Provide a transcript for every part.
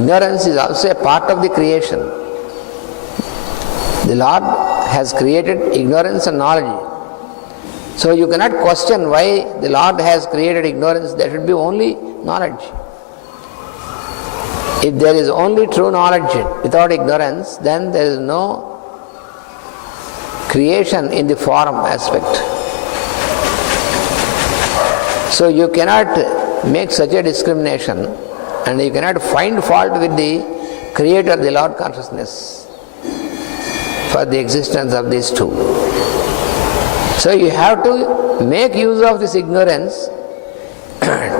Ignorance is also a part of the creation. The Lord has created ignorance and knowledge. So you cannot question why the Lord has created ignorance. There should be only knowledge. If there is only true knowledge without ignorance, then there is no creation in the form aspect. So you cannot make such a discrimination, and you cannot find fault with the Creator, the Lord Consciousness, for the existence of these two. So you have to make use of this ignorance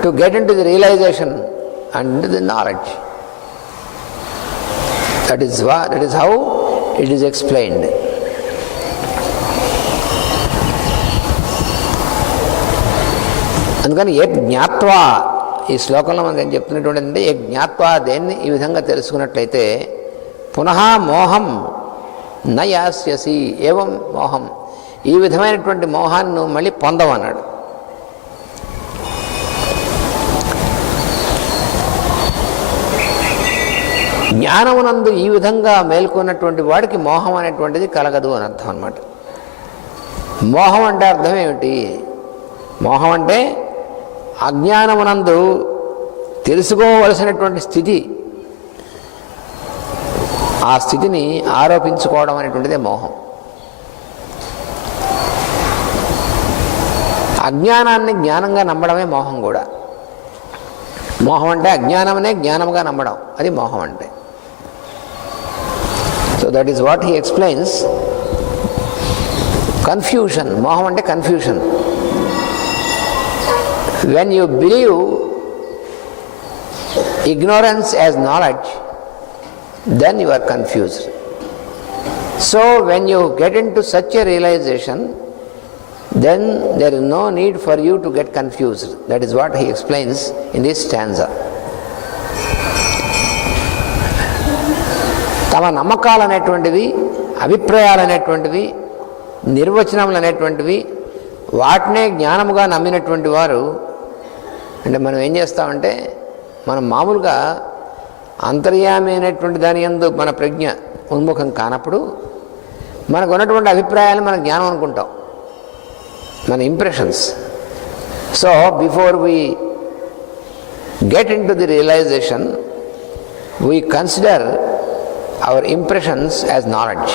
to get into the realization and into the knowledge. That is how it is explained. అందుకని ఏ జ్ఞాత్వా, ఈ శ్లోకంలో మనకు ఏం చెప్తున్నటువంటి అంటే ఏ జ్ఞాత్వా, దేన్ని ఈ విధంగా తెలుసుకున్నట్లయితే పునః మోహం న యాస్యసి, ఏవం మోహం, ఈ విధమైనటువంటి మోహాన్ని నువ్వు మళ్ళీ పొందవన్నాడు. జ్ఞానమునందు ఈ విధంగా మేల్కొన్నటువంటి వాడికి మోహం అనేటువంటిది కలగదు అని అర్థం అన్నమాట. మోహం అంటే అర్థం ఏమిటి? మోహం అంటే అజ్ఞానమునందు తెలుసుకోవలసినటువంటి స్థితి, ఆ స్థితిని ఆరోపించుకోవడం అనేటువంటిదే మోహం. అజ్ఞానాన్ని జ్ఞానంగా నమ్మడమే మోహం కూడా. మోహం అంటే అజ్ఞానమనే జ్ఞానముగా నమ్మడం, అది మోహం అంటే. So that is what he explains. Confusion, మోహం అంటే confusion. When you believe ignorance as knowledge, then you are confused. So when you get into such a realization, then there is no need for you to get confused. That is what he explains in this stanza. తమ నమ్మకాలు అనేటువంటివి, అభిప్రాయాలు అనేటువంటివి, నిర్వచనములు అనేటువంటివి, వాటినే జ్ఞానముగా నమ్మినటువంటి వారు, అంటే మనం ఏం చేస్తామంటే, మనం మామూలుగా అంతర్యామి అనేటువంటి దాని యందు మన ప్రజ్ఞ ఉన్ముఖం కానప్పుడు మనకు ఉన్నటువంటి అభిప్రాయాలు మన జ్ఞానం అనుకుంటాం, మన impressions. So before we get into the realization, we consider our impressions as knowledge.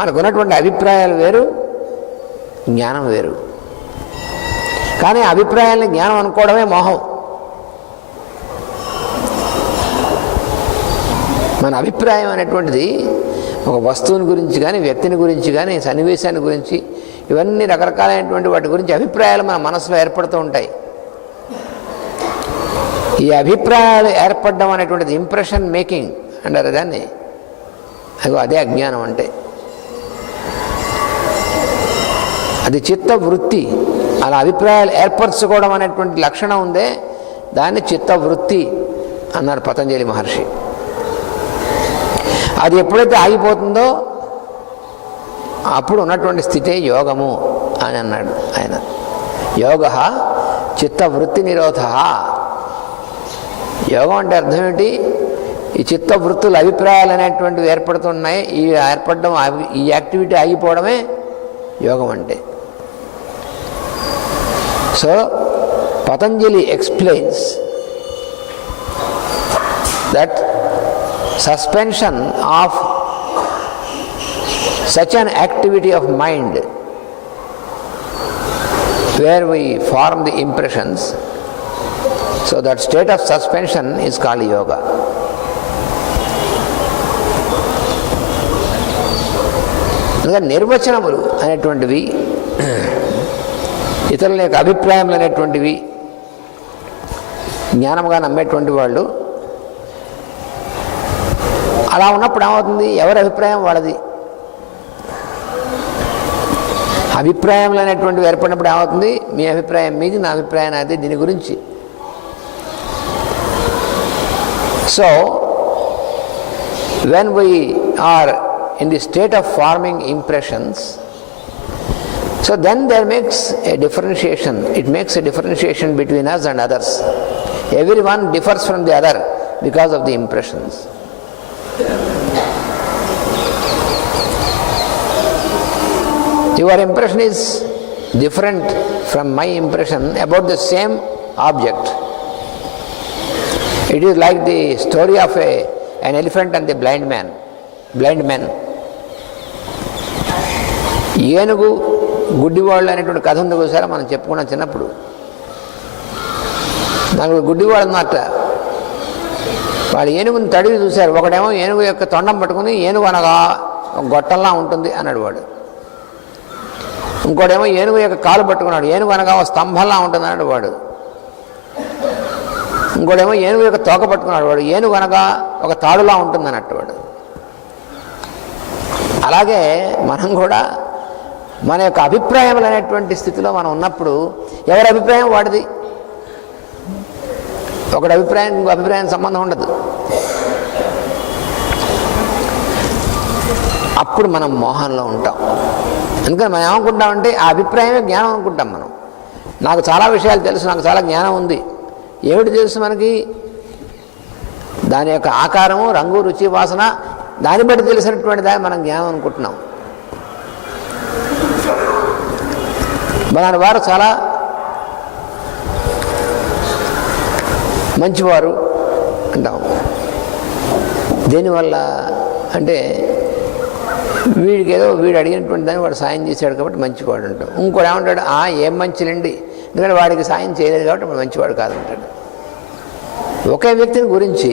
మనకున్నటువంటి అభిప్రాయాలు వేరు, జ్ఞానం వేరు. కానీ అభిప్రాయాల్ని జ్ఞానం అనుకోవడమే మోహం. మన అభిప్రాయం అనేటువంటిది ఒక వస్తువుని గురించి కానీ, వ్యక్తిని గురించి కానీ, సన్నివేశాన్ని గురించి, ఇవన్నీ రకరకాలైనటువంటి వాటి గురించి అభిప్రాయాలు మన మనసులో ఏర్పడుతూ ఉంటాయి. ఈ అభిప్రాయాలు ఏర్పడడం అనేటువంటిది ఇంప్రెషన్ మేకింగ్ అంటారు దాన్ని. అదే అజ్ఞానం అంటే. అది చిత్తవృత్తి. అలా అభిప్రాయాలు ఏర్పరచుకోవడం అనేటువంటి లక్షణం ఉందే, దాన్ని చిత్తవృత్తి అన్నారు పతంజలి మహర్షి. అది ఎప్పుడైతే ఆగిపోతుందో అప్పుడు ఉన్నటువంటి స్థితే యోగము అని అన్నాడు ఆయన. యోగ చిత్తవృత్తి నిరోధ. యోగం అంటే అర్థం ఏంటి? ఈ చిత్తవృత్తులు, అభిప్రాయాలు అనేటువంటివి ఏర్పడుతున్నాయి, ఈ ఏర్పడడం, ఈ యాక్టివిటీ ఆగిపోవడమే యోగం అంటే. So Patanjali explains that suspension of such an activity of mind where we form the impressions, so that state of suspension is called yoga. నిర్వచనములు అనేటువంటివి, ఇతరుల యొక్క అభిప్రాయములు అనేటువంటివి జ్ఞానముగా నమ్మేటువంటి వాళ్ళు, అలా ఉన్నప్పుడు ఏమవుతుంది? ఎవరి అభిప్రాయం వాళ్ళది. అభిప్రాయములు అనేటువంటివి ఏర్పడినప్పుడు ఏమవుతుంది? మీ అభిప్రాయం మీది, నా అభిప్రాయం నాది, దీని గురించి. So when we are in the state of forming impressions, So then there makes a differentiation. It makes a differentiation between us and others. Everyone differs from the other because of the impressions. Your impression is different from my impression about the same object. It is like the story of an elephant and the blind man. ఏనుగు గుడ్డివాళ్ళు అనేటువంటి కథ ఉంది ఒకసారి మనం చెప్పుకున్నాం చిన్నప్పుడు. నాకు గుడ్డివాడు అన్నమాట. వాడు ఏనుగుని తడివి చూశారు. ఒకడేమో ఏనుగు యొక్క తొండం పట్టుకుని ఏనుగు అనగా గొట్టంలా ఉంటుంది అన్నాడు వాడు. ఇంకోటేమో ఏనుగు యొక్క కాలు పట్టుకున్నాడు. ఏనుగు అనగా ఒక స్తంభంలా ఉంటుంది అన్నాడు వాడు. ఇంకోటేమో ఏనుగు యొక్క తోక పట్టుకున్నాడు వాడు. ఏనుగు అనగా ఒక తాడులా ఉంటుంది అన్నట్టు వాడు. అలాగే మనం కూడా మన యొక్క అభిప్రాయములు అనేటువంటి స్థితిలో మనం ఉన్నప్పుడు ఎవరి అభిప్రాయం వాడిది. ఒకటి అభిప్రాయం సంబంధం ఉండదు. అప్పుడు మనం మోహంలో ఉంటాం. అందుకని మనం ఏమనుకుంటామంటే ఆ అభిప్రాయమే జ్ఞానం అనుకుంటాం. మనం నాకు చాలా విషయాలు తెలుసు, నాకు చాలా జ్ఞానం ఉంది. ఏమిటి తెలుసు మనకి? దాని యొక్క ఆకారము, రంగు, రుచి, వాసన, దాన్ని బట్టి తెలిసినటువంటి దాన్ని మనం జ్ఞానం అనుకుంటున్నాం. మన వారు చాలా మంచివారు అంటాం. దీనివల్ల అంటే వీడు అడిగినటువంటి దాన్ని వాడు సాయం చేశాడు కాబట్టి మంచివాడు అంటాం. ఇంకోటి ఏమంటాడు, ఏం మంచిలండి, ఎందుకంటే వాడికి సాయం చేయలేదు కాబట్టి వాడు మంచివాడు కాదంటాడు. ఒకే వ్యక్తిని గురించి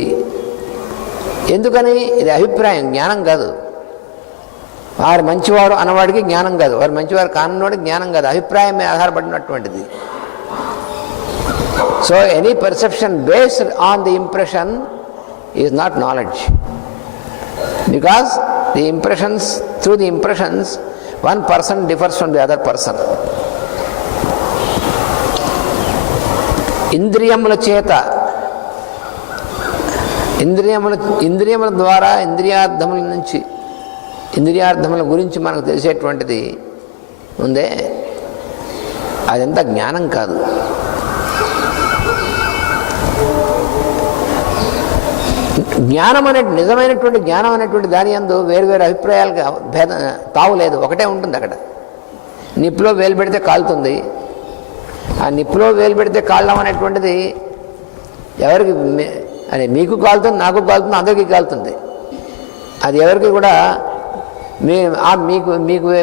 ఎందుకని? ఇది అభిప్రాయం, జ్ఞానం కాదు. వారు మంచివాడు అన్నవాడికి జ్ఞానం కాదు, వారు మంచివారు కానున్నవాడికి జ్ఞానం కాదు, అభిప్రాయం మీద ఆధారపడినటువంటిది. So any perception based on the impression is not knowledge, because the impressions, through the impressions one person differs from the other person. ఇంద్రియముల చేత, ఇంద్రియముల ద్వారా, ఇంద్రియార్థముల నుంచి, ఇంద్రియార్థముల గురించి మనకు తెలిసేటువంటిది ఉందే, అదంతా జ్ఞానం కాదు. జ్ఞానం అనే నిజమైనటువంటి జ్ఞానం అనేటువంటి దాని యందు వేరువేరు అభిప్రాయాలకు తావు లేదు, ఒకటే ఉంటుంది. అక్కడ నిప్పులో వేలు పెడితే కాలుతుంది. ఆ నిప్పులో వేలు పెడితే కాలడం అనేటువంటిది ఎవరికి అని, మీకు కాలుతుంది, నాకు కాలుతుంది, అందరికీ కాలుతుంది. అది ఎవరికి కూడా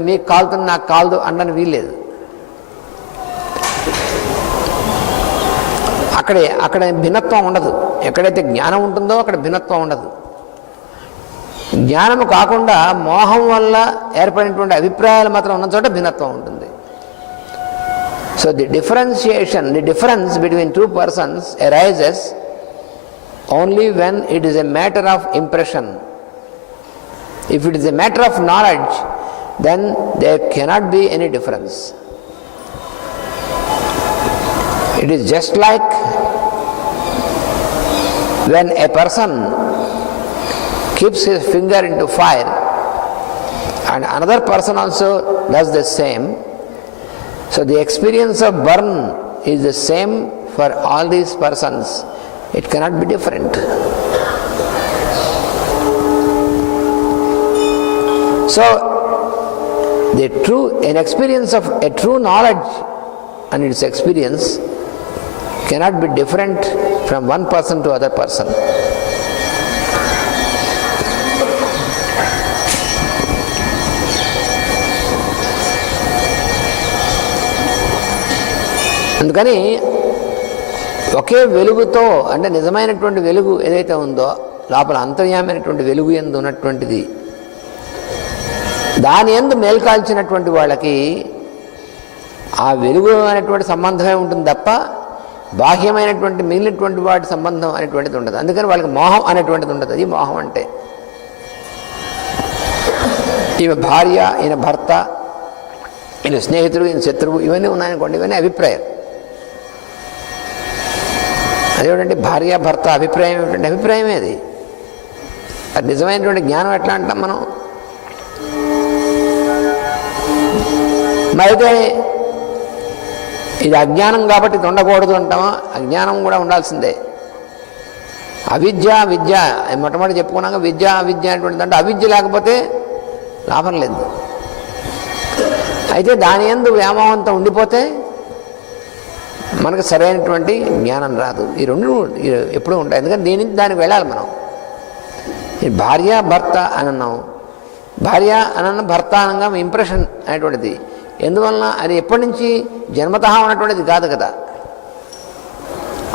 మీకు కాలుతుంది, నాకు కాలదు అనడానికి వీల్లేదు. అక్కడ భిన్నత్వం ఉండదు. ఎక్కడైతే జ్ఞానం ఉంటుందో అక్కడ భిన్నత్వం ఉండదు. జ్ఞానము కాకుండా మోహం వల్ల ఏర్పడినటువంటి అభిప్రాయాలు మాత్రం ఉన్న చోట భిన్నత్వం ఉంటుంది. So the difference between two persons arises only when it is a matter of impression. If it is a matter of knowledge, then there cannot be any difference. It is just like when a person keeps his finger into fire and another person also does the same. So the experience of burn is the same for all these persons. It cannot be different. So an experience of a true knowledge and its experience cannot be different from one person to other person. అందుకని ఒకే వెలుగుతో, అంటే నిజమైనటువంటి వెలుగు ఏదైతే ఉందో లోపల అంతర్యామైనటువంటి వెలుగు యందు ఉన్నటువంటిది, దాని యందు మేల్కాల్చినటువంటి వాళ్ళకి ఆ వెలుగు అనేటువంటి సంబంధమే ఉంటుంది తప్ప బాహ్యమైనటువంటి మిగిలినటువంటి వాటి సంబంధం అనేటువంటిది ఉండదు. అందుకని వాళ్ళకి మోహం అనేటువంటిది ఉండదు. అది మోహం అంటే. ఈమె భార్య, ఈయన భర్త, ఈయన స్నేహితుడు, ఈయన శత్రువు, ఇవన్నీ ఉన్నాయనుకోండి, ఇవన్నీ అభిప్రాయం. అదేమిటంటే భార్య భర్త అభిప్రాయం ఏమిటంటే అభిప్రాయమే అది. అది నిజమైనటువంటి జ్ఞానం ఎట్లా అంటాం మనం? అయితే ఇది అజ్ఞానం కాబట్టి ఇది ఉండకూడదు అంటామా? అజ్ఞానం కూడా ఉండాల్సిందే. అవిద్య విద్య మొట్టమొదటి చెప్పుకున్నాక విద్య అవిద్య అనేటువంటిది అంటే అవిద్య లేకపోతే లాభం లేదు. అయితే దాని యందు వ్యామోహంతో ఉండిపోతే మనకు సరైనటువంటి జ్ఞానం రాదు. ఈ రెండు ఎప్పుడూ ఉంటాయి. ఎందుకంటే దీని నుంచి దానికి వెళ్ళాలి మనం. ఈ భార్య భర్త అని అన్నాం, భార్య అనన్న భర్త అనగా ఇంప్రెషన్ అనేటువంటిది ఎందువలన అది ఎప్పటి నుంచి జన్మతః ఉన్నటువంటిది కాదు కదా.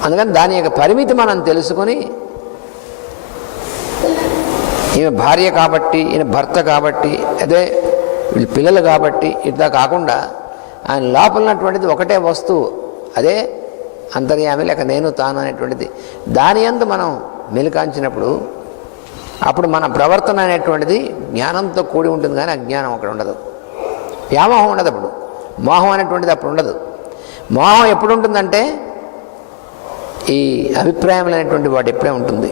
అందుకని దాని యొక్క పరిమితి మనం తెలుసుకొని ఈమె భార్య కాబట్టి ఈయన భర్త కాబట్టి అదే వీళ్ళు పిల్లలు కాబట్టి ఇట్లా కాకుండా ఆయన లోపల ఉన్నటువంటిది ఒకటే వస్తువు, అదే అంతర్యామి లేక నేను తాను అనేటువంటిది. దాని యందు మనం మెలికాంచినప్పుడు అప్పుడు మన ప్రవర్తన అనేటువంటిది జ్ఞానంతో కూడి ఉంటుంది, కానీ అజ్ఞానం అక్కడ ఉండదు. వ్యామోహం ఉండదు. అప్పుడు మోహం అనేటువంటిది అప్పుడు ఉండదు. మోహం ఎప్పుడు ఉంటుందంటే ఈ అభిప్రాయం అనేటువంటి వాటి ఎప్పుడే ఉంటుంది.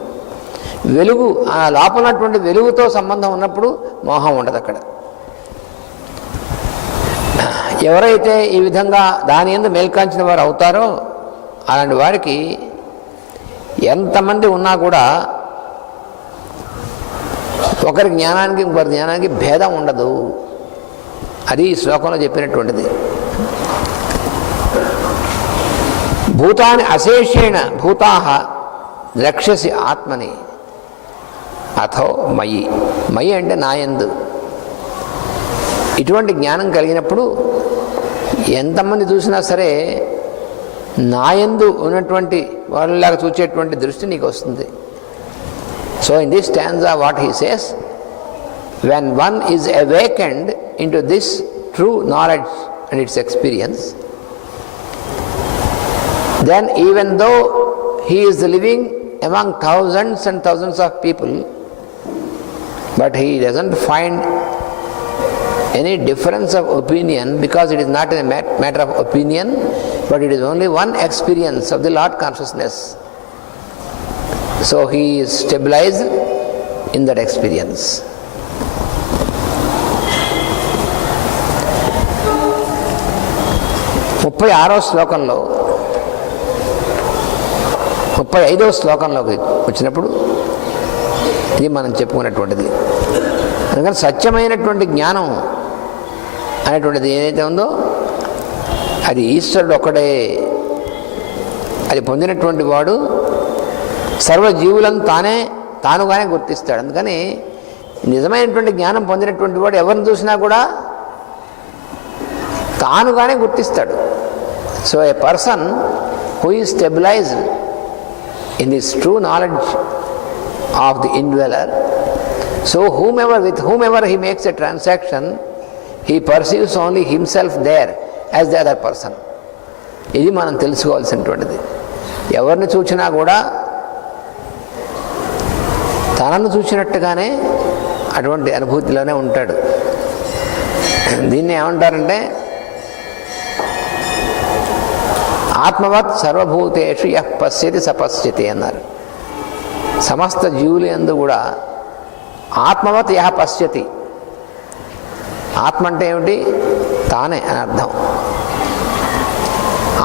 వెలుగు ఆ లోపల ఉన్నటువంటి వెలుగుతో సంబంధం ఉన్నప్పుడు మోహం ఉండదు అక్కడ. ఎవరైతే ఈ విధంగా దాని యందు మేల్కాంచిన వారు అవుతారో అలాంటి వారికి ఎంతమంది ఉన్నా కూడా ఒకరి జ్ఞానానికి ఇంకొకరి జ్ఞానానికి భేదం ఉండదు. అది ఈ శ్లోకంలో చెప్పినటువంటిది. భూతాని అశేషేణ భూతాః ద్రక్ష్యసి ఆత్మని అథో మయి. మయి అంటే నాయందు. ఇటువంటి జ్ఞానం కలిగినప్పుడు ఎంతమంది చూసినా సరే నాయందు ఉన్నటువంటి వాళ్ళలాగా చూచేటువంటి దృష్టి నీకు వస్తుంది. So in this stanza what he says, when one is awakened into this true knowledge and its experience, then even though he is living among thousands and thousands of people, but he doesn't find any difference of opinion, because it is not a matter of opinion, but it is only one experience of the Lord consciousness. So he is stabilized in that experience. 36వ శ్లోకంలో 35వ శ్లోకంలోకి వచ్చినప్పుడు ఇది మనం చెప్పుకున్నటువంటిది. అందుకని సత్యమైనటువంటి జ్ఞానం అనేటువంటిది ఏదైతే ఉందో అది ఈశ్వరుడు ఒక్కడే. అది పొందినటువంటి వాడు సర్వజీవులను తానుగానే గుర్తిస్తాడు. అందుకని నిజమైనటువంటి జ్ఞానం పొందినటువంటి వాడు ఎవరిని చూసినా కూడా తానుగానే గుర్తిస్తాడు. So A person who is stabilised in this true knowledge of the indweller, so with whomever he makes a transaction, he perceives only himself there as the other person. ఇది మనం తెలుసుకోవాల్సినటువంటిది. ఎవరిని చూసినా కూడా తనను చూసినట్టుగానే అటువంటి అనుభూతిలోనే ఉంటాడు. దీన్ని ఏమంటారంటే ఆత్మవత్ సర్వభూతేషు యః పశ్యతి సపశ్యతి అన్నారు. సమస్త జీవులు యందు కూడా ఆత్మవత్ యః పశ్యతి. ఆత్మ అంటే ఏమిటి? తానే అని అర్థం.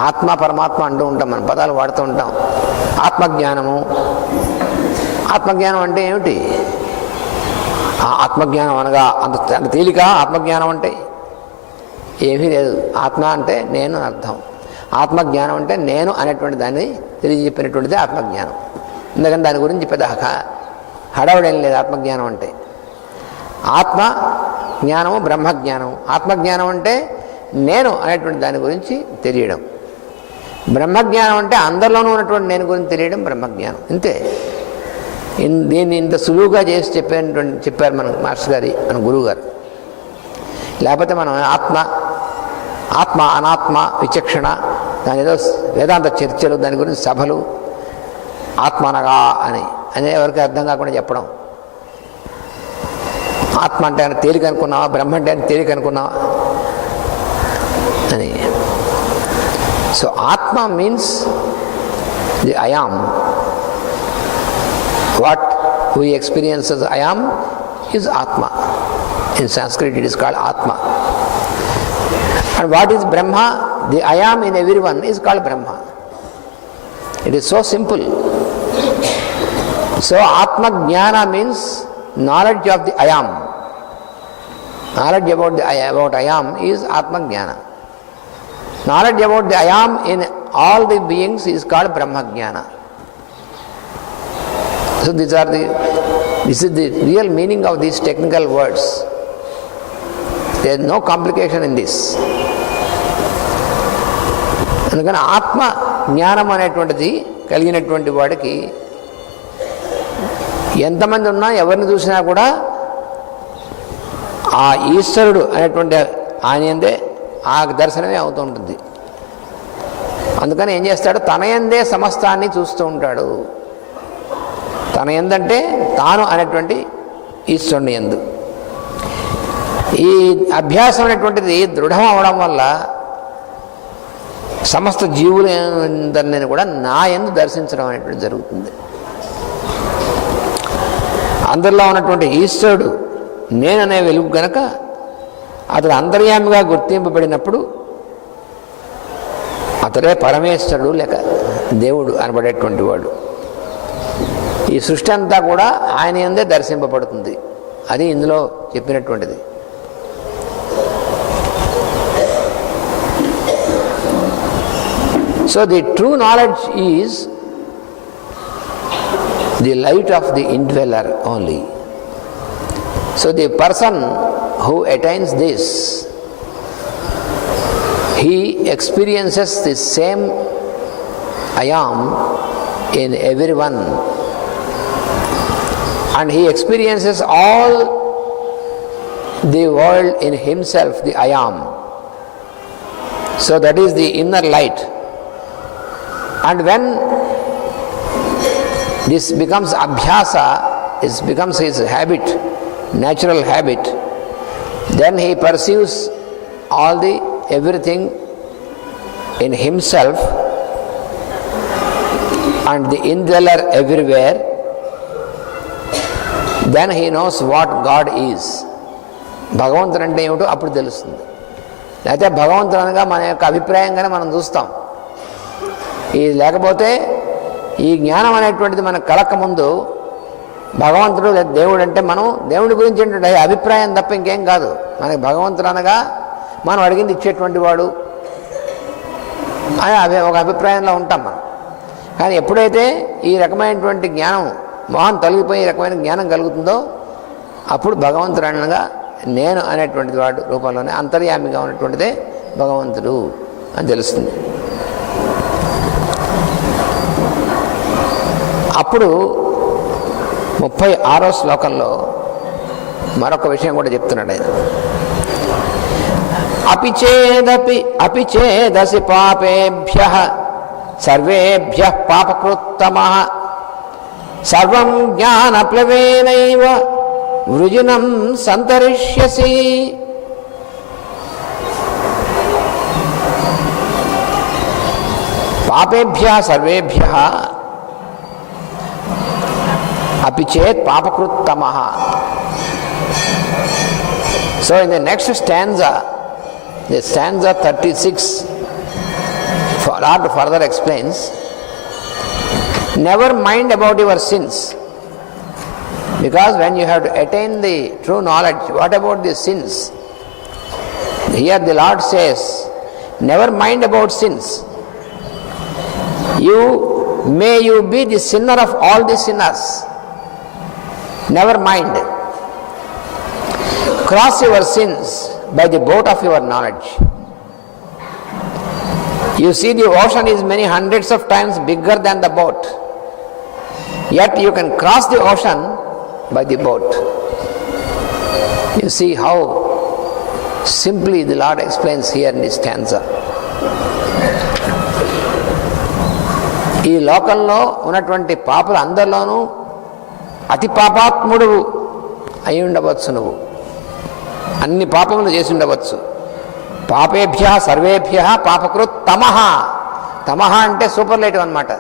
ఆత్మ పరమాత్మ అంటూ ఉంటాం, మనం పదాలు వాడుతూ ఉంటాం. ఆత్మజ్ఞానము, ఆత్మజ్ఞానం అంటే ఏమిటి? ఆత్మజ్ఞానం అనగా అంత తేలిక? ఆత్మజ్ఞానం అంటే ఏమీ లేదు. ఆత్మ అంటే నేను అని అర్థం. ఆత్మజ్ఞానం అంటే నేను అనేటువంటి దాన్ని తెలియజెప్పినటువంటిది ఆత్మజ్ఞానం. ఎందుకంటే దాని గురించి పెద్ద హడావుడేం లేదు. ఆత్మజ్ఞానం అంటే ఆత్మ జ్ఞానము బ్రహ్మజ్ఞానం. ఆత్మజ్ఞానం అంటే నేను అనేటువంటి దాని గురించి తెలియడం. బ్రహ్మజ్ఞానం అంటే అందరిలోనూ ఉన్నటువంటి నేను గురించి తెలియడం బ్రహ్మజ్ఞానం. ఇంతే. దీన్ని ఇంత సులువుగా చేసి చెప్పారు మన మాస్టర్ గారి, మన గురువు గారు. లేకపోతే మనం ఆత్మ అనాత్మ విచక్షణ, దాని ఏదో వేదాంత చర్చలు, దాని గురించి సభలు, ఆత్మ అనగా అనే ఎవరికి అర్థం కాకుండా చెప్పడం. ఆత్మ అంటే ఆయన తేలిక అనుకున్నావా, బ్రహ్మ అంటే ఆయన తేలిక అనుకున్నావా అని. So atma means the I am. What we experiences I am is atma. In Sanskrit it is called atma. And what is Brahma? The I am in everyone is called Brahma. It is so simple. So Atma Jnana means knowledge of the I am. Knowledge about I am is Atma Jnana. Knowledge about the I am in all the beings is called Brahma Jnana. So this is the real meaning of these technical words. There is no complication in this. అందుకని ఆత్మ జ్ఞానం అనేటువంటిది కలిగినటువంటి వాడికి ఎంతమంది ఉన్నా ఎవరిని చూసినా కూడా ఆ ఈశ్వరుడు అనేటువంటి ఆయనందే ఆ దర్శనమే అవుతూ ఉంటుంది. అందుకని ఏం చేస్తాడు, తన యందే సమస్తాన్ని చూస్తూ ఉంటాడు. తన యందంటే తాను అనేటువంటి ఈశ్వరుని యందు. ఈ అభ్యాసం అనేటువంటిది దృఢం అవడం వల్ల సమస్త జీవులందరినీ కూడా నా యందు దర్శించడం అనేటువంటి జరుగుతుంది. అందరిలో ఉన్నటువంటి ఈశ్వరుడు నేననే వెలుగు గనక అతడు అంతర్యామిగా గుర్తింపబడినప్పుడు అతడే పరమేశ్వరుడు లేక దేవుడు అనబడేటువంటి వాడు. ఈ సృష్టి అంతా కూడా ఆయన యందే దర్శింపబడుతుంది. అది ఇందులో చెప్పినటువంటిది. So the true knowledge is the light of the indweller only. So the person who attains this, he experiences the same I am in everyone, and he experiences all the world in himself, the I am. So that is the inner light. And when this becomes abhyasa, this becomes his habit, natural habit, then he perceives everything in himself and the indweller everywhere. Then he knows what God is. భగవంతుడు అంటే ఏమిటో అప్పుడు తెలుస్తుంది. లేకపోతే భగవంతుడు అనగా మన యొక్క అభిప్రాయంగానే మనం చూస్తాం. ఇది లేకపోతే ఈ జ్ఞానం అనేటువంటిది మనకు కలకముందు భగవంతుడు దేవుడు అంటే మనం దేవుడి గురించి ఏంటంటే అభిప్రాయం తప్ప ఇంకేం కాదు. మనకి భగవంతుడు అనగా మనం అడిగింది ఇచ్చేటువంటి వాడు అదే ఒక అభిప్రాయంలో ఉంటాం మనం. కానీ ఎప్పుడైతే ఈ రకమైనటువంటి జ్ఞానం మోహం తొలగిపోయి ఈ రకమైన జ్ఞానం కలుగుతుందో అప్పుడు భగవంతుడు అనగా నేను అనేటువంటి వాడు రూపంలోనే అంతర్యామిగా ఉన్నటువంటిదే భగవంతుడు అని తెలుస్తుంది. అప్పుడు 36వ శ్లోకంలో మరొక విషయం కూడా చెప్తున్నాడు ఆయన. అపిచేదసి పాపేభ్యః సర్వేభ్యః పాపకృత్తమః సర్వం జ్ఞానప్లవేనైవ వృజినం సంతరిష్యసి. పాపేభ్యః సర్వేభ్యః అపిచేత్ పాపకృత్తమః. So in the next stanza, the stanza 36, Lord further explains, never mind about your sins, because when you have to attain the true knowledge, what about the sins? Here the Lord says, never mind about sins. May you be the sinner of all the sinners. Never mind. Cross your sins by the boat of your knowledge. You see, the ocean is many hundreds of times bigger than the boat. Yet you can cross the ocean by the boat. You see how simply the Lord explains here in this stanza. ఈ లోకంలో ఉన్నటువంటి పాపులు అందరిలోనూ అతి పాపాత్ముడు అయి ఉండవచ్చు. నువ్వు అన్ని పాపములు చేసి ఉండవచ్చు. పాపేభ్య సర్వేభ్య పాపకృత్ తమః. తమః అంటే సూపర్లేటివ్ అన్నమాట.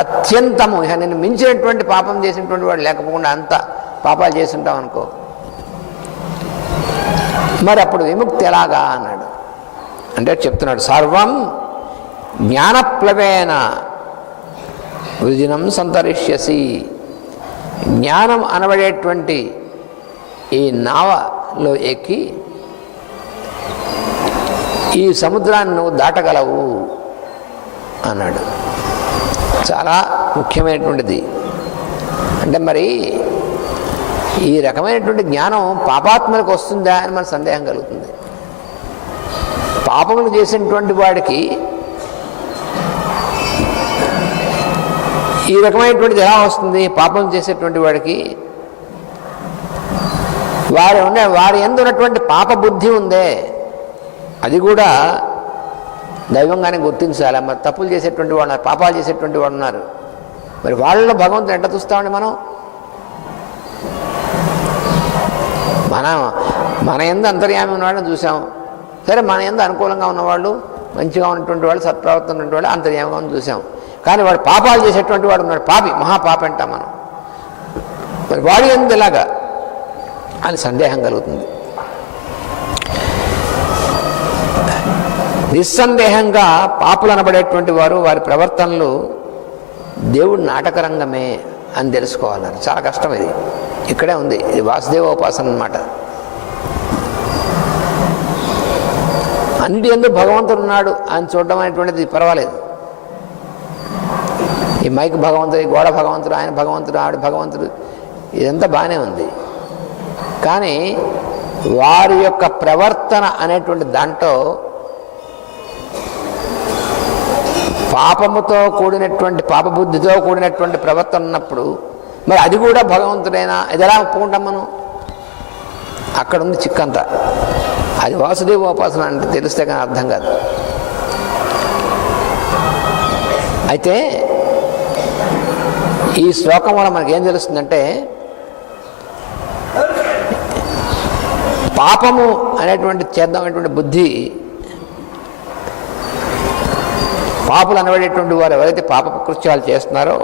అత్యంతము, ఇక నేను మించినటువంటి పాపం చేసినటువంటి వాడు లేకపోకుండా అంత పాపాలు చేసి ఉంటాం అనుకో. మరి అప్పుడు విముక్తి ఎలాగా అన్నాడు. అంటే చెప్తున్నాడు, సర్వం జ్ఞానప్లవేన వృజినం సంతరిష్యసి. జ్ఞానం అనబడేటువంటి ఈ నావలో ఎక్కి ఈ సముద్రాన్ని నువ్వు దాటగలవు అన్నాడు. చాలా ముఖ్యమైనటువంటిది. అంటే మరి ఈ రకమైనటువంటి జ్ఞానం పాపాత్మలకు వస్తుందా అని మన సందేహం కలుగుతుంది. పాపములు చేసినటువంటి వాడికి ఈ రకమైనటువంటిది ఎలా వస్తుంది? పాపం చేసేటువంటి వాడికి వారి యందు ఉన్నటువంటి పాప బుద్ధి ఉందే, అది కూడా దైవంగానే గుర్తించాలి. మరి తప్పులు చేసేటువంటి వాడు ఉన్నారు, పాపాలు చేసేటువంటి వాడు ఉన్నారు. మరి వాళ్ళలో భగవంతుని ఎట్లా చూస్తామండి మనం? మన యందు అంతర్యామి ఉన్నవాళ్ళని చూసాం. సరే, మన యందు అనుకూలంగా ఉన్నవాళ్ళు, మంచిగా ఉన్నటువంటి వాళ్ళు, సత్ప్రవర్తన ఉన్నటువంటి వాళ్ళు అంతర్యామిగా చూసాం. కానీ వాడు పాపాలు చేసేటువంటి వాడు ఉన్నాడు, పాపి, మహాపాపి అంటాం మనం. మరి వాడి యందు ఎలాగా అని సందేహం కలుగుతుంది. నిస్సందేహంగా పాపులు అనబడేటువంటి వారు, వారి ప్రవర్తనలు దేవుడి నాటకరంగమే అని తెలుసుకోవాలన్నారు. చాలా కష్టం ఇది. ఇక్కడే ఉంది, ఇది వాసుదేవ ఉపాసన అన్నమాట. అన్నిటి యందు భగవంతుడు ఉన్నాడు అని చూడడం అనేటువంటిది పర్వాలేదు. ఈ మైక్ భగవంతుడు, ఈ గోడ భగవంతుడు, ఆయన భగవంతుడు, ఆవిడ భగవంతుడు, ఇదంతా బాగానే ఉంది. కానీ వారి యొక్క ప్రవర్తన అనేటువంటి దాంట్లో పాపముతో కూడినటువంటి, పాపబుద్ధితో కూడినటువంటి ప్రవర్తన ఉన్నప్పుడు మరి అది కూడా భగవంతుడైనా ఇది ఎలా ఒప్పుకుంటాం మనం? అక్కడ ఉంది చిక్కంతా. అది వాసుదేవ ఉపాసన అంటే తెలిస్తే కానీ అర్థం కాదు. అయితే ఈ శ్లోకం వల్ల మనకేం తెలుస్తుందంటే, పాపము అనేటువంటి చేద్దామనేటువంటి బుద్ధి, పాపులు అనబడేటువంటి వారు ఎవరైతే పాప కృత్యాలు చేస్తున్నారో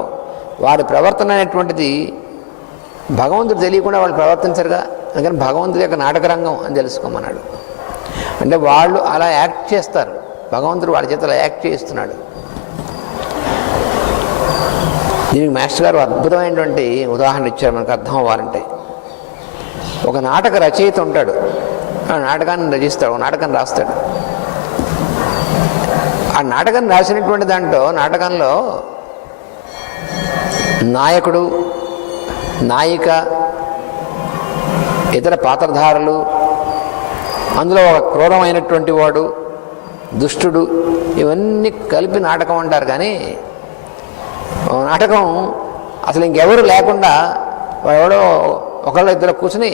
వారి ప్రవర్తన అనేటువంటిది భగవంతుడు తెలియకుండా వాళ్ళు ప్రవర్తించరుగా. అందుకని భగవంతుడి యొక్క నాటకరంగం అని తెలుసుకోమన్నాడు. అంటే వాళ్ళు అలా యాక్ట్ చేస్తారు, భగవంతుడు వాళ్ళ చేతిలో యాక్ట్ చేస్తున్నాడు. దీనికి మాస్టర్ గారు అద్భుతమైనటువంటి ఉదాహరణ ఇచ్చారు మనకు అర్థం అవ్వాలంటే. ఒక నాటక రచయిత ఉంటాడు, ఆ నాటకాన్ని రచిస్తాడు, ఒక నాటకాన్ని రాస్తాడు. ఆ నాటకాన్ని రాసినటువంటి దాంట్లో, నాటకంలో నాయకుడు, నాయిక, ఇతర పాత్రధారులు, అందులో ఒక క్రూరమైనటువంటి వాడు, దుష్టుడు, ఇవన్నీ కలిపి నాటకం అంటారు. కానీ నాటకం అసలు ఇంకెవరు లేకుండా వాడెవడో ఒకళ్ళు ఇద్దరు కూర్చుని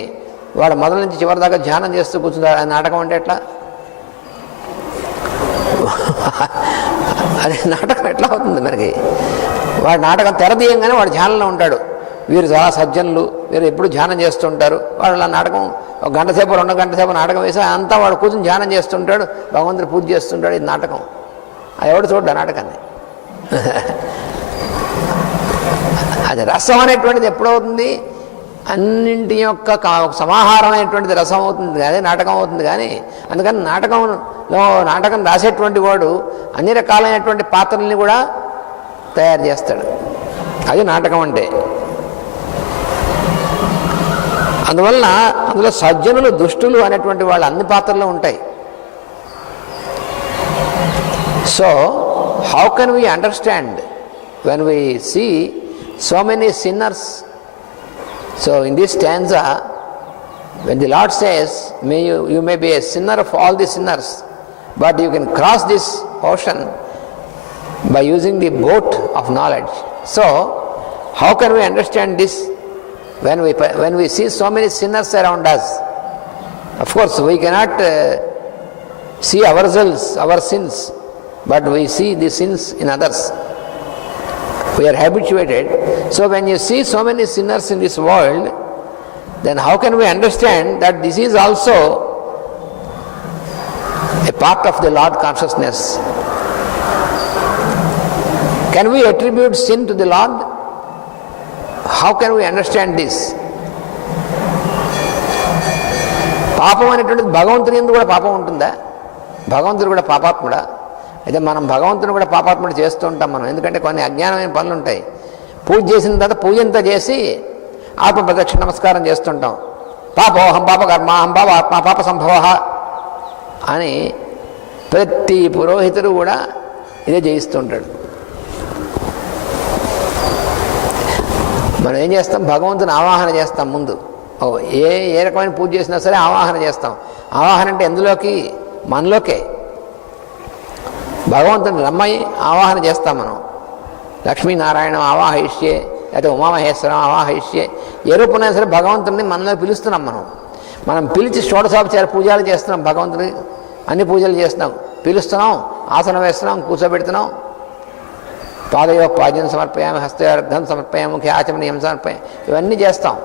వాడు మొదల నుంచి చివరి దాకా ధ్యానం చేస్తూ కూర్చుంటాడు. నాటకం అంటే ఎట్లా? అదే నాటకం ఎట్లా అవుతుంది మనకి? వాడు నాటకం తెరదీయంగానే వాడు ధ్యానంలో ఉంటాడు. వీరు చాలా సజ్జనులు, వీరు ఎప్పుడు ధ్యానం చేస్తుంటారు. వాళ్ళు ఆ నాటకం ఒక గంట సేపు 2 గంటల సేపు నాటకం వేసి అంతా వాడు కూర్చొని ధ్యానం చేస్తుంటాడు, భగవంతుడు పూజ చేస్తుంటాడు. ఇది నాటకం. అది ఎవడు చూడ్డా నాటకాన్ని? అది రసం అనేటువంటిది ఎప్పుడవుతుంది? అన్నింటి యొక్క సమాహారం అనేటువంటిది రసం అవుతుంది, అదే నాటకం అవుతుంది. కానీ అందుకని నాటకం రాసేటువంటి వాడు అన్ని రకాలైనటువంటి పాత్రల్ని కూడా తయారు చేస్తాడు. అది నాటకం అంటే. అందువలన అందులో సజ్జనులు, దుష్టులు అనేటువంటి వాళ్ళు అన్ని పాత్రల్లో ఉంటాయి. So how can we understand when we see so many sinners? So in this stanza, when the Lord says, you may be a sinner of all the sinners, but you can cross this ocean by using the boat of knowledge. So how can we understand this when we see so many sinners around us? Of course we cannot see ourselves, our sins, but we see the sins in others. We are habituated. So when you see so many sinners in this world, then how can we understand that this is also a part of the Lord consciousness? Can we attribute sin to the Lord? How can we understand this? పాపం అనేటువంటిది భగవంతుని యందు కూడా పాపం ఉంటుందా? భగవంతుడు కూడా పాపాత్ముడా? అయితే మనం భగవంతుని కూడా పాపాత్ముడు చేస్తూ ఉంటాం మనం. ఎందుకంటే కొన్ని అజ్ఞానమైన పనులు ఉంటాయి. పూజ చేసిన తర్వాత పూజ అంతా చేసి ఆత్మ ప్రదక్షిణ నమస్కారం చేస్తుంటాం. పాపోహం పాప కర్మాహం పాప ఆత్మ పాప సంభవ అని ప్రతి పురోహితుడు కూడా ఇదే చేయిస్తుంటాడు. మనం ఏం చేస్తాం? భగవంతుని ఆవాహన చేస్తాం ముందు. ఏ రకమైన పూజ చేసినా సరే ఆవాహన చేస్తాం. ఆవాహన అంటే ఎందులోకి? మనలోకే. భగవంతుని రమ్మని ఆవాహన చేస్తాం మనం. లక్ష్మీనారాయణం ఆవాహయిష్యే, లేకపోతే ఉమామహేశ్వరం ఆవాహయిష్యే, ఏ రూపంలో సరే భగవంతుని మనలో పిలుస్తున్నాం. మనం పిలిచి షోడశోపచార పూజలు చేస్తున్నాం. భగవంతుని అన్ని పూజలు చేస్తున్నాం, పిలుస్తున్నాం, ఆసనం వేస్తున్నాం, కూర్చోబెడుతున్నాం. పాదయో పాద్యం సమర్పయామి, హస్తయోర్ఘం సమర్పయామి, ముఖ్య ఆచమనీయం సమర్పయామి, ఇవన్నీ చేస్తాం.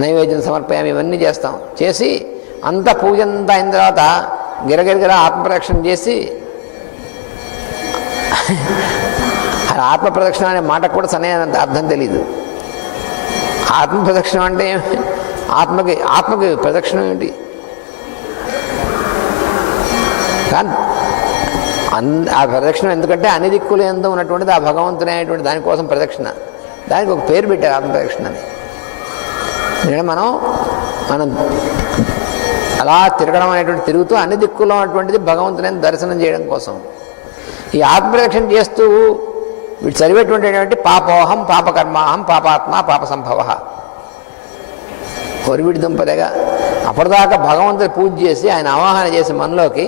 నైవేద్యం సమర్పయామి, ఇవన్నీ చేస్తాం. చేసి అంత పూజ అంతా అయిన తర్వాత గిరగిరగిర ఆత్మప్రదక్షిణ చేసి, ఆత్మప్రదక్షిణ అనే మాటకు కూడా సరైన అర్థం తెలీదు. ఆత్మప్రదక్షిణ అంటే ఆత్మకి ప్రదక్షిణ ఏంటి? కానీ ఆ ప్రదక్షిణ ఎందుకంటే అన్ని దిక్కులు ఎందు ఉన్నటువంటిది ఆ భగవంతుని అనేటువంటి దానికోసం ప్రదక్షిణ. దానికి ఒక పేరు పెట్టారు, ఆత్మప్రదక్షిణ అని. ఎందుకంటే మనం అలా తిరగడం అనేటువంటి తిరుగుతూ అన్ని దిక్కుల్లో ఉన్నటువంటిది భగవంతుని దర్శనం చేయడం కోసం. ఈ ఆత్మప్రదక్షిణ చేస్తూ వీడు చదివేటువంటి పాపోహం పాపకర్మాహం పాపాత్మ పాప సంభవ, కొరివిడి దుంపదేగా. అప్పటిదాకా భగవంతుని పూజ చేసి ఆయన ఆవాహన చేసి మనలోకి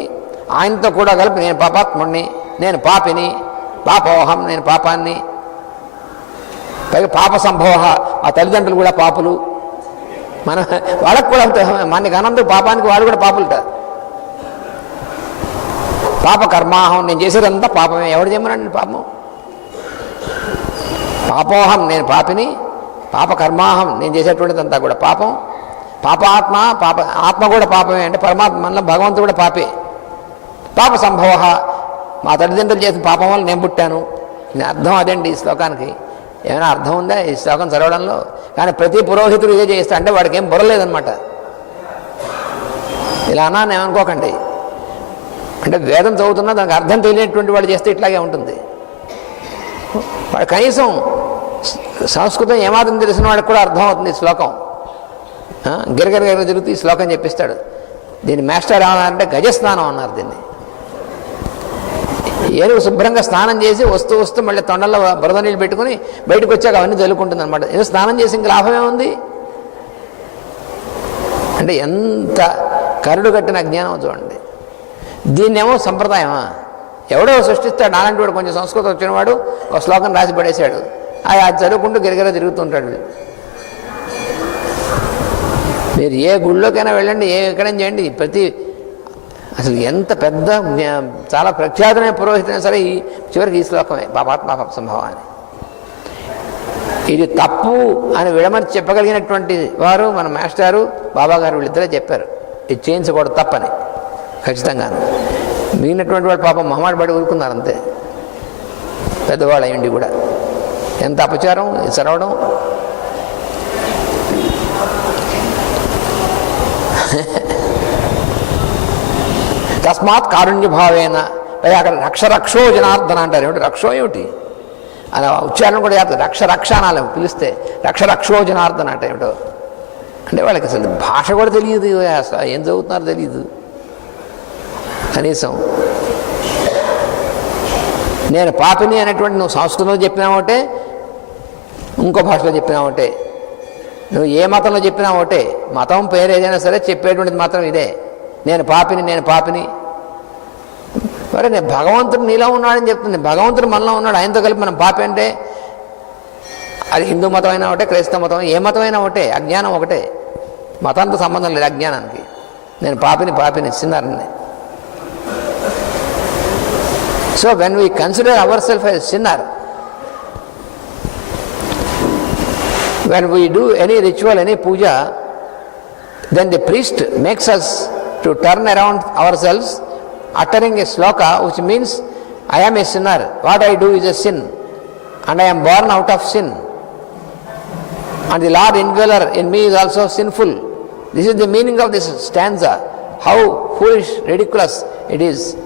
ఆయనతో కూడా కలిపి నేను పాపాత్ముడిని, నేను పాపిని, పాపోహం నేను పాపాన్ని, పైగా పాప సంభవ మా తల్లిదండ్రులు కూడా పాపులు, వాళ్ళకు కూడా మనకి అనంత పాపానికి వాళ్ళు కూడా పాపులుట. పాప కర్మాహం నేను చేసేదంతా పాపమే. ఎవడు చేయమనండి పాపం? పాపోహం నేను పాపిని, పాప కర్మాహం నేను చేసేటువంటిదంతా కూడా పాపం. పాపాత్మ ఆత్మ కూడా పాపమే. అంటే పరమాత్మ మనలో భగవంతుడు కూడా పాపే. పాప సంభవ మా తల్లిదండ్రులు చేసిన పాపం వల్ల నేను పుట్టాను. ఇది అర్థం అదేండి ఈ శ్లోకానికి. ఏమైనా అర్థం ఉందా ఈ శ్లోకం చదవడంలో? కానీ ప్రతి పురోహితుడు ఇదే చేస్తా అంటే వాడికి ఏం బుర్రలేదనమాట. ఇలా అన్నా ఏమనుకోకండి. అంటే వేదం చదువుతున్నా దానికి అర్థం తెలియనటువంటి వాడు చేస్తే ఇట్లాగే ఉంటుంది. వాడు కనీసం సంస్కృతం ఏమాత్రం తెలిసిన వాడికి కూడా అర్థం అవుతుంది ఈ శ్లోకం. గిరగిర తిరుగుతూ ఈ శ్లోకం చెప్పిస్తాడు. దీన్ని మాస్టర్ ఏమన్నారంటే గజస్నానం అన్నారు దీన్ని. ఏనుగు శుభ్రంగా స్నానం చేసి వస్తూ మళ్ళీ తొండల్లో బురద నీళ్ళు పెట్టుకుని బయటకు వచ్చాక అవన్నీ చల్లుకుంటుంది అనమాట. ఏదో స్నానం చేసి ఇంక లాభమే ఉంది. అంటే ఎంత కరుడు కట్టిన అజ్ఞానం చూడండి. దీన్నేమో సంప్రదాయమా? ఎవడో సృష్టిస్తాడు. నాలాంటి వాడు కొంచెం సంస్కృతం వచ్చినవాడు ఒక శ్లోకం రాసి పడేశాడు. అది చదువుకుంటూ గిరగిర తిరుగుతుంటాడు. మీరు ఏ గుళ్ళోకైనా వెళ్ళండి, ఎక్కడైనా చేయండి, అసలు ఎంత పెద్ద చాలా ప్రఖ్యాతమైన పురోహితులైనా సరే చివరికి ఈ శ్లోకమే పాపాత్మ పాప సంభవ అని. ఇది తప్పు అని విడమని చెప్పగలిగినటువంటి వారు మన మాస్టారు బాబాగారు వీళ్ళిద్దరే చెప్పారు. ఇది చేయించకూడదు తప్పని ఖచ్చితంగాను. మిగిలినటువంటి వాడు పాపం మొహమాట పడి ఊరుకున్నారు అంతే. పెద్దవాళ్ళు అయ్యండి కూడా ఎంత అపచారం చదవడం. తస్మాత్ కారుణ్యభావేన. పైగా అక్కడ రక్షో జనార్దన అంటారు. ఏమిటి రక్షో ఏమిటి? అలా ఉచ్చారణ కూడా చేస్తారు. రక్ష అనాలి పిలిస్తే. రక్షో జనార్దన అంటే ఏమిటో. అంటే వాళ్ళకి అసలు భాష కూడా తెలియదు, ఏం చదువుతున్నారో తెలియదు కనీసం. నేను పాపిని అనేటువంటి నువ్వు సంస్కృతంలో చెప్పినావంటే, ఇంకో భాషలో చెప్పినావంటే, నువ్వు ఏ మతంలో చెప్పినావంటే, మతం పేరు ఏదైనా సరే చెప్పేటువంటిది మాత్రం ఇదే. నేను పాపిని. మరి నేను భగవంతుడు నీలో ఉన్నాడని చెప్తుంది. భగవంతుడు మనలో ఉన్నాడు, ఆయనతో కలిపి మనం పాపి అంటే అది హిందూ మతం అయినా ఒకటే, క్రైస్తవ మతం, ఏ మతం అయినా ఒకటే, అజ్ఞానం ఒకటే. మతంతో సంబంధం లేదు అజ్ఞానానికి. నేను పాపిని సిన్నర్ని. So when we consider our self a sinner, when we do any ritual, any puja, then the priest makes us to turn around ourselves, uttering a sloka which means I am a sinner, what I do is a sin and I am born out of sin and the Lord indweller in me is also sinful This is the meaning of this stanza. How foolish, ridiculous it is.